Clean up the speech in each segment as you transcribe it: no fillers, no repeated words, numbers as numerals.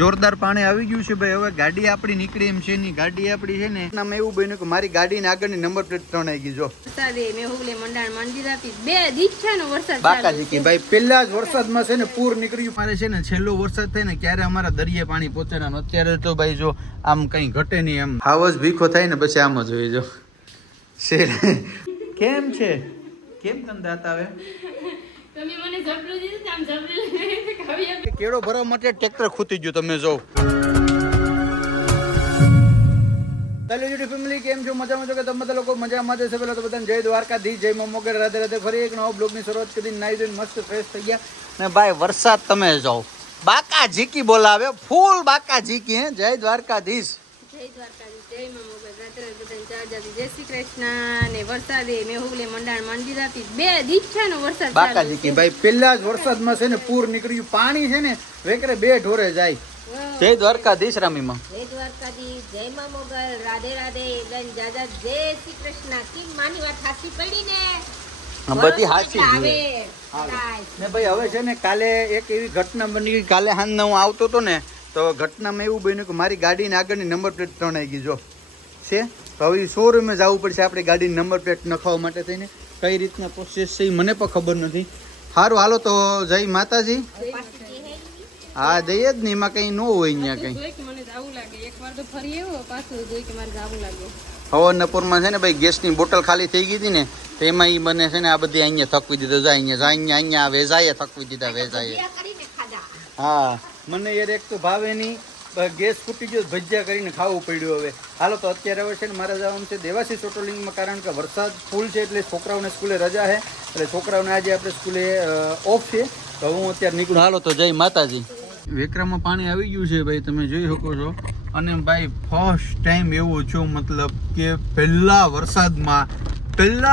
જોરદાર પાણી આવી ગયું છે ભાઈ. હવે ગાડી આપણી નીકળી એમ છે નહીં. ગાડી આપણી છે ને આમાં એવું બન્યું કે મારી ગાડીને આગળની નંબર પ્લેટ ત્રણ આવી ગઈ. જો બાકાજી કે ભાઈ પેલા જ વરસાદમાં છે ને પૂર નીકળ્યું. મારે છે ને છેલ્લો વરસાદ થાય ને ક્યારે અમારા દરિયે પાણી પહોંચે ને અત્યારે તો ભાઈ જો આમ કઈ ઘટે નહીં. એમ હાવજ ભીખો થાય ને પછી આમ જ હોય. જો શેર કેમ છે? કેમ તને દાંત આવે? કેળો ભરવા માટે ટ્રેક્ટર ખૂતી ગયું. તમે જો ફેમિલી કેમ છો? મજામાં છો કે તમે બધા લોકો મજામાં છે? પેલા તો બધાને જય દ્વારકાધીશ, જય મોગલ, રાધે રાધે. ફરી એક નવા બ્લોગની શરૂઆત કરી. નાઈ ધોઈને મસ્ત ફ્રેશ થઈ ગયા ને ભાઈ વરસાદ તમે જાઓ બાકા ઝીકી બોલાવે ફૂલ બાકા ઝીકી. હે જય દ્વારકાધીશ, જય દ્વારકાધીશ, જય મોગલ, રાત્રે બધાને ચાર્જ જય શ્રી કૃષ્ણ. ને વરસાદે મેહુલે મંડાણ માંડી રાતી 2 દિવસ છે ને વરસાદ બાકા ઝીકી ભાઈ પેલા જ વરસાદમાં છે ને પૂર નીકળ્યું. પાણી છે ને વેકરે 2 ઢોરે જાય. જય દ્વારકાધીશ રામીમાં, જય દ્વારકાધીશ, જય માં મોગલ, રાધે રાધે. બેન જાજા જય શ્રી કૃષ્ણ. કી માની વાત હાસી પડી ને બધી હાચી આવે ને ભાઈ. હવે છે ને કાલે એક એવી ઘટના બની. કાલે હાંજના હું આવતો હતો ને તો ઘટનામાં એવું બન્યું કે મારી ગાડીની આગળની નંબર પ્લેટ ત્રણ આવી ગઈ. જો છે તો હવે શોરૂમે જવું પડશે આપણે ગાડીની નંબર પ્લેટ નખાવવા માટે થઈને. કઈ રીતના પ્રોસેસ છે મને પણ ખબર નથી. સારું હાલો તો જય માતાજી. હા જઈએ જ ને, એમાં કઈ ન હોય અહીંયા કઈ. હવનપુરમાં છે ને ભાઈ ગેસની બોટલ ખાલી થઈ ગઈ હતી ને તો એમાં એ મને છે ને આ બધી અહીંયા થકવી દીધો. અહીંયા વેજાએ થકવી દીધા વેજાએ. હા મને યાર એક તો ભાવે નહીં. ગેસ ફૂટી ગયો ભજીયા કરીને ખાવું પડ્યું. હવે હાલો તો અત્યારે હવે છે ને મારે જવાનું છે દેવાસી સોટોલિંગમાં, કારણ કે વરસાદ ફૂલ છે એટલે છોકરાઓને સ્કૂલે રજા છે. એટલે છોકરાઓને આજે આપણે સ્કૂલે ઓફ છે તો હું અત્યારે નીકળું. હાલો તો જય માતાજી. વેકરામાં પાણી આવી ગયું છે ભાઈ, તમે જોઈ શકો છો. અને ભાઈ ફર્સ્ટ ટાઈમ એવું છું મતલબ કે પહેલા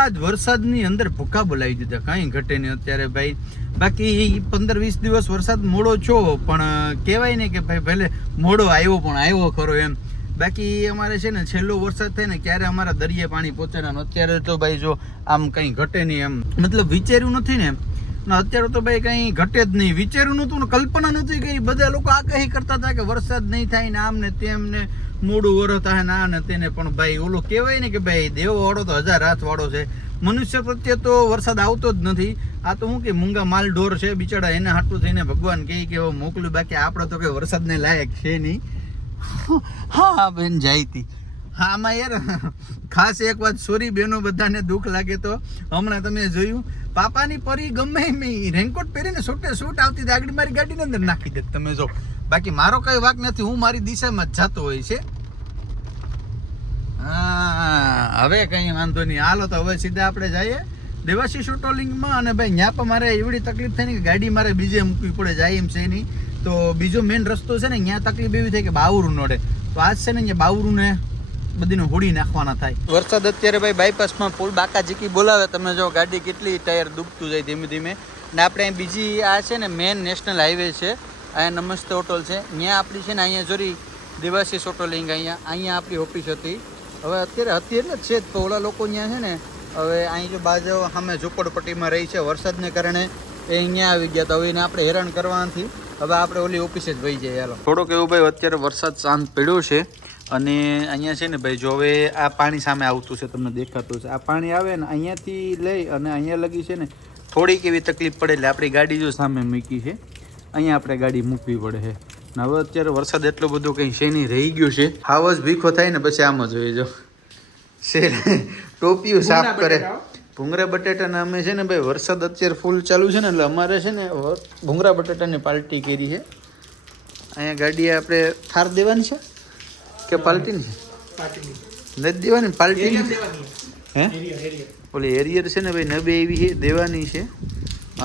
જ વરસાદની અંદર ભૂકા બોલાવી દીધા. કાંઈ ઘટે નહીં અત્યારે ભાઈ. બાકી 15-20 દિવસ વરસાદ મોડો છો પણ કહેવાય ને કે ભાઈ ભલે મોડો આવ્યો પણ આવ્યો ખરો એમ. બાકી અમારે છે ને છેલ્લો વરસાદ થાય ને ક્યારે અમારા દરિયે પાણી પહોંચે ને અત્યારે તો ભાઈ જો આમ કંઈ ઘટે નહીં. એમ મતલબ વિચાર્યું નથી ને અત્યારે તો ભાઈ કંઈ ઘટે જ નહીં. વિચાર્યું નહોતું ને કલ્પના નહોતી કે બધા લોકો આગાહી કરતા હતા કે વરસાદ નહીં થાય ને આમ ને તેમ ને મોડું વરસ થાય ને આ ને તેને. પણ ભાઈ ઓલું કહેવાય ને કે ભાઈ દેવો વાળો તો 1000 હાથ વાળો છે. મનુષ્ય પ્રત્યે તો વરસાદ આવતો જ નથી. આ તો શું કે મૂંગા માલ ઢોર છે બિચારા, એને હાટું થઈને ભગવાન કહે કે મોકલ્યું. બાકી આપણે તો કે વરસાદને લાયક છે નહીં. હા બેન જાયતી. હા આમાં યાર ખાસ એક વાત, સોરી બેનો બધાને દુઃખ લાગે તો હમણાં તમે જોયું પાપાની પરી ગમે મેં રેનકોટ પહેરીને સૂટે સૂટ આવતી હતી આગળ મારી ગાડીની અંદર નાખી દે. તમે જો બાકી મારો કઈ વાક નથી, હું મારી દિશામાં જ જતો હોય છે. હા હવે કઈ વાંધો નહીં. હાલો તો હવે સીધા આપણે જઈએ દેવાસી શોટોલિંગમાં. અને ભાઈ ત્યાં પણ મારે એવડી તકલીફ થાય ને કે ગાડી મારે બીજે મૂકવી પડે, જાય એમ છે નહીં. તો બીજો મેઇન રસ્તો છે ને ત્યાં તકલીફ એવી થાય કે બાવરું નડે. તો આજ છે ને અહીંયા બાવરુંને બધીને હોડી નાખવાના થાય. વરસાદ અત્યારે ભાઈ બાયપાસમાં ફૂલ બાકા ઝીકી બોલાવે. તમે જો ગાડી કેટલી ટાયર ડૂબતું જાય ધીમે ધીમે. ને આપણે બીજી આ છે ને મેન નેશનલ હાઈવે છે, અહીંયા નમસ્તે હોટલ છે, ત્યાં આપણી છે ને અહીંયા જોરી દેવાસી સોટોલિંગ અહીંયા આપણી ઓફિસ હતી. હવે અત્યારે હતી એટલે જ છે તો ઓલા લોકો ત્યાં છે ને હવે અહીં જો બાજુ સામે ઝૂંપડપટ્ટીમાં રહી છે, વરસાદને કારણે એ અહીંયા આવી ગયા. તો હવે એને આપણે હેરાન કરવા નથી. હવે આપણે ઓલી ઓફિસે જ વહી જઈએ. હાલો થોડોક એવું ભાઈ અત્યારે વરસાદ શાંત પડ્યો છે. અને અહીંયા છે ને ભાઈ જો હવે આ પાણી સામે આવતું છે, તમને દેખાતું છે. આ પાણી આવે ને અહીંયાથી લઈ અને અહીંયા લગી છે ને થોડીક એવી તકલીફ પડે એટલે આપણી ગાડી જો સામે મૂકી છે, અહીંયા આપણે ગાડી મૂકવી પડે છે. ને હવે અત્યારે વરસાદ એટલો બધો કંઈ છે નહીં, રહી ગયો છે. હાવજ ભીખો થાય ને પછી આમ જ હોય. જો શેર ટોપિયું સાફ કરે. ભૂંગળા બટેટાના અમે છે ને ભાઈ વરસાદ અત્યારે ફૂલ ચાલુ છે ને એટલે અમારે છે ને ભૂંગળા બટેટાની પાર્ટી કરી છે. અહીંયા ગાડી આપણે થાર દેવાની છે કે પાર્ટી છે? નથી દેવાની પાર્ટી હે? ઓલી હેરિયર છે ને ભાઈ નબે એવી છે દેવાની છે.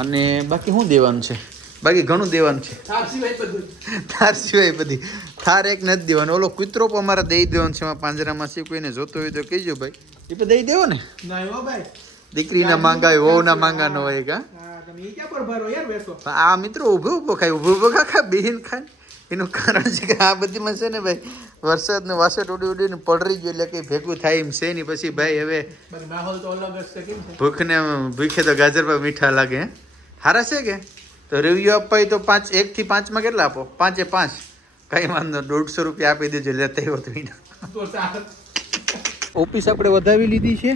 અને બાકી શું દેવાનું છે? બાકી ઘણું દેવાનું છે. થાર સિવાય બધી. થાર એક નથી દેવાનો. ઓલો કૂતરો પણ અમારે દઈ દેવાનો છે પાંજરામાં છે. કોઈને જોતો હોય તો કહેજો ભાઈ. એ પણ દઈ દેવો ને? દીકરીના માંગા હોય વહુના માંગા ન હોય કા? આ મિત્રો ઉભો ઉભો ખાય, ઉભો ખા બેહીન ખાય. એનું કારણ છે કે આ બધીમાં છે ને ભાઈ વરસાદને વાસટ ઉડી ઉડીને પડી ગયો એટલે કંઈ ભેગું થાય એમ છે નહીં. પછી ભાઈ હવે ભૂખે તો ગાજર પર મીઠા લાગે. હારા છે કે તો રિવ્યુ અપાય તો 1 થી 5 માં કેટલા આપો? 5 એ 5. કઈ વાંધો 150 રૂપિયા આપી દેજો લેતા આવ્યો તો ઓફિસ આપણે વધાવી લીધી છે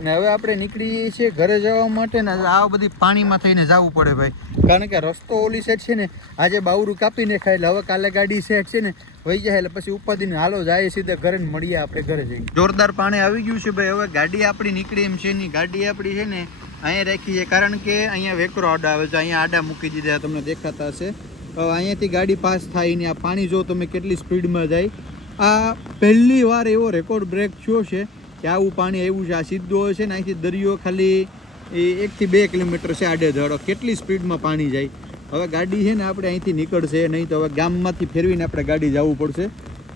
અને હવે આપણે નીકળીએ છીએ ઘરે જવા માટે ને આ બધી પાણીમાં થઈને જવું પડે ભાઈ, કારણ કે રસ્તો ઓલી સાઈડ છે ને આજે બાવરું કાપી નાખાય એટલે હવે કાલે ગાડી સેટ છે ને વહી જાય એટલે પછી ઉપાધિને હાલો જાય સીધા ઘરે ને મળીએ આપણે ઘરે જઈએ. જોરદાર પાણી આવી ગયું છે ભાઈ. હવે ગાડી આપણી નીકળી એમ છે નહીં. ગાડી આપણી છે ને અહીંયા રાખી છે કારણ કે અહીંયા વેકરો આડા આવે છે. અહીંયા આડા મૂકી દીધા તમને દેખાતા હશે. હવે અહીંયાથી ગાડી પાસ થાય ને આ પાણી જો તમે કેટલી સ્પીડમાં જાય. આ પહેલી વાર એવો રેકોર્ડ બ્રેક થયો છે કે આવું પાણી આવ્યું છે. આ સીધો છે ને અહીંથી દરિયો ખાલી 1 થી 2 કિલોમીટર છે આડે ધડો. કેટલી સ્પીડમાં પાણી જાય. હવે ગાડી છે ને આપણે અહીંથી નીકળશે નહીં તો હવે ગામમાંથી ફેરવીને આપણે ગાડી જવું પડશે.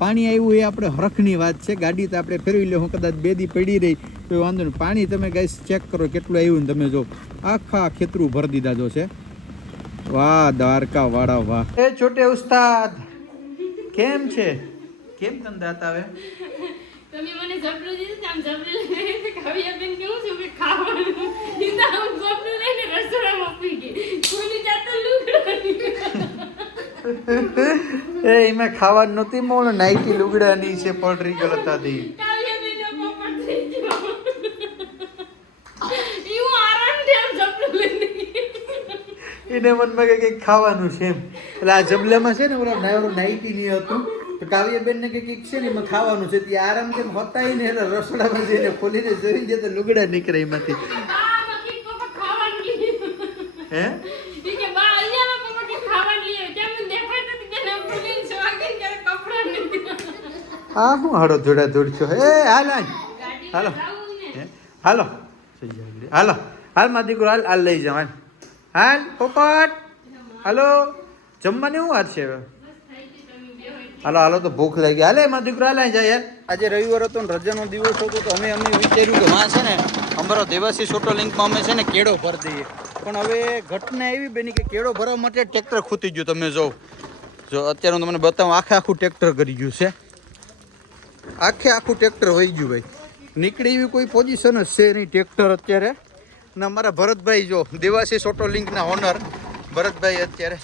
પાણી આવ્યું એ આપણે હરખની વાત છે. ગાડી તો આપણે ફેરવી લે. હું કદાચ 2 દી પડી રહી તો વાંધો નહીં. પાણી તમે ગાઈસ ચેક કરો કેટલું આવ્યું ને તમે જો આખા ખેતરું ભરી દીધા જો છે. વાહ દ્વારકા વાળા વાહ. એ છોટે ઉસ્તાદ કેમ છે? કેમ તને દાંત આવે? તમે મને જબલું દીધું આમ જબલું લઈને કાવ્યા બેન કેવું છું કે ખાવાનું દીધા આમ જબલું લઈને રસોડામાં પી ગઈ. કોની જાતો લુગડા એ એમાં ખાવાનું નહોતી મોળ નાઈટી લુગડાની છે પલરી ગલ હતા દી. કાવ્યા બેન પોપટ થઈ ગયો. ઈવું આરામ થી આમ જબલું લઈને એને મનમાં કે કંઈક ખાવાનું છે એમ. એટલે આ જબલામાં છે ને ઓલા નાઈટી નહીં હતું તો કાવ્યાબેન ને કંઈક છે ને એમાં ખાવાનું છે. ત્યાં આરામ કેમ હોતા ને એટલે રસોડામાં જઈને ખોલીને જોઈ દે તો લુગડા નીકળે એમાંથી. બામાં કે પોપટ ખાવાનું લીધું. હે ઈ કે બા અહીંયા પોપટ કે ખાવાનું લીધું. કેમ દેખાય તો કે ના ભૂલીને સ્વાગત કરે કપડા નથી. આ હું હાડો જોડા જોડ છો. એ હાલ હાલ ગાડી હાલો જાવું ને. હાલો હાલો હાલ માં દીકરો હાલ હાલ લઈ જાવ હાલ હાલ પોપટ હાલો જમવાની શું વાત છે હવે? હાલો હાલો તો ભૂખ લાગી. હાલે એમાં દીકરો હાલે જાય યાર. આજે રવિવાર હતો ને રજાનો દિવસ હતો તો અમે વિચાર્યું કે માં છે ને અમારો દેવાસી સોટો લિંકમાં અમે છે ને કેળો ભરી દઈએ. પણ હવે ઘટના એવી બની કે કેળો ભરવા માટે ટ્રેક્ટર ખૂટી ગયું. તમે જો અત્યારે હું તમને બતાવું આખું ટ્રેક્ટર કરી ગયું છે. આખું ટ્રેક્ટર વહી ગયું ભાઈ. નીકળી એવી કોઈ પોઝિશન જ છે નહીં ટ્રેક્ટર અત્યારે. અને અમારા ભરતભાઈ જો દેવાસી સોટો લિંકના ઓનર ભરતભાઈ અત્યારે.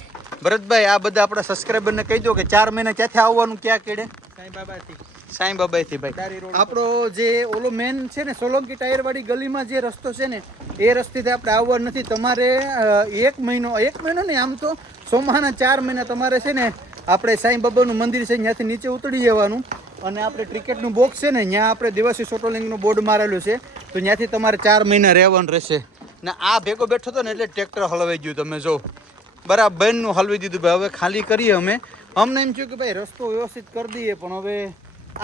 ભરતભાઈ આ બધા આપણા સબસ્ક્રાઈબરને કહી દો કે 4 મહિના ક્યાંથી આવવાનું ક્યાં કેડે? સાંઈ બાબાથી ભાઈ. આપણો જે ઓલો મેન છે ને સોલંકી ટાયરવાળી ગલીમાં જે રસ્તો છે ને એ રસ્તેથી આપણે આવવાનું નથી. તમારે 1 મહિનો ને આમ તો સોમાના 4 મહિના તમારે છે ને આપણે સાંઈ બાબાનું મંદિર છે ત્યાંથી નીચે ઉતરી જવાનું અને આપણે ક્રિકેટનું બોક્સ છે ને ત્યાં આપણે દેવાસી સોટો લિંકનું બોર્ડ મારેલું છે તો ત્યાંથી તમારે 4 મહિના રહેવાનું રહેશે. ને આ ભેગો બેઠો હતો ને એટલે ટ્રેક્ટર હલવાઈ ગયું. તમે જો બરાબરનું હલવી દીધું ભાઈ. હવે ખાલી કરીએ અમે. અમને એમ થયું કે ભાઈ રસ્તો વ્યવસ્થિત કરી દઈએ પણ હવે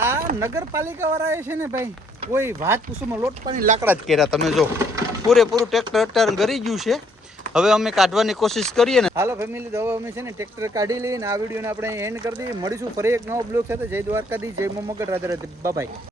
આ નગરપાલિકાવાળાએ છે ને ભાઈ કોઈ વાત પૂછવામાં લોટ પાણી લાકડા જ કર્યા. તમે જો પૂરેપૂરું ટ્રેક્ટર અત્યારે ગરી ગયું છે. હવે અમે કાઢવાની કોશિશ કરીએ ને. હાલો ફેમિલી તો હવે અમે છે ને ટ્રેક્ટર કાઢી લઈએ ને આ વિડીયોને આપણે એન્ડ કરી દઈએ. મળીશું ફરી એક નવો બ્લોગ સાથે. જય દ્વારકાધીશ, જય મમ્મગઢ, રાધે રાધે, બાય.